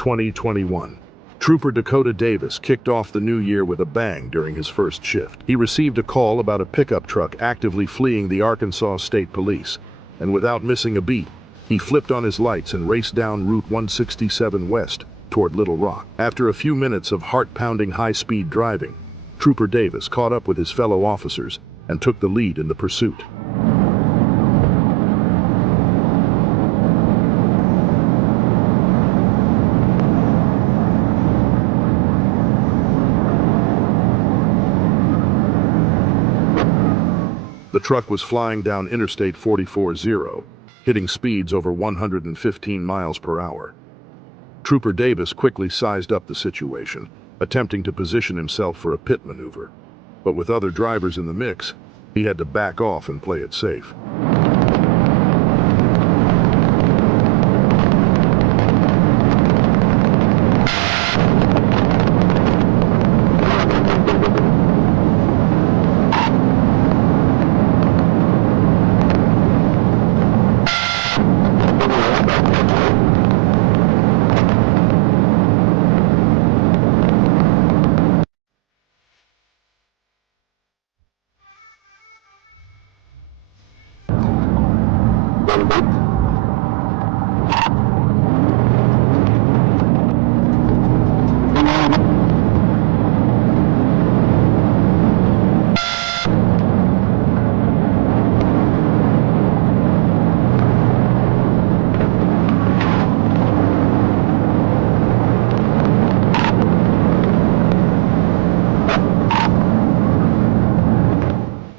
2021. Trooper Dakota Davis kicked off the new year with a bang during his first shift. He received a call about a pickup truck actively fleeing the Arkansas State Police, and without missing a beat, he flipped on his lights and raced down Route 167 west toward Little Rock. After a few minutes of heart-pounding high-speed driving, Trooper Davis caught up with his fellow officers and took the lead in the pursuit. The truck was flying down Interstate 44-0, hitting speeds over 115 miles per hour. Trooper Davis quickly sized up the situation, attempting to position himself for a pit maneuver. But with other drivers in the mix, he had to back off and play it safe.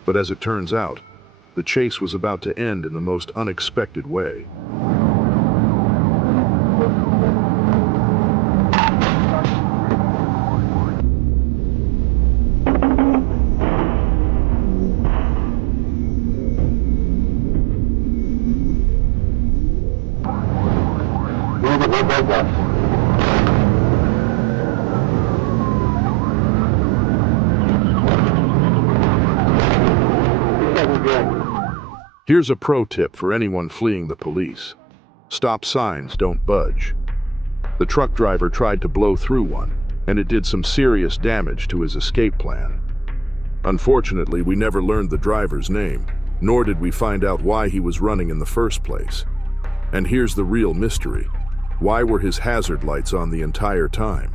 But as it turns out, the chase was about to end in the most unexpected way. Here's a pro tip for anyone fleeing the police. Stop signs don't budge. The truck driver tried to blow through one, and it did some serious damage to his escape plan. Unfortunately, we never learned the driver's name, nor did we find out why he was running in the first place. And here's the real mystery. Why were his hazard lights on the entire time?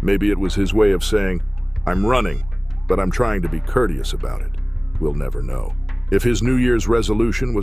Maybe it was his way of saying, "I'm running, but I'm trying to be courteous about it." We'll never know. If his New Year's resolution was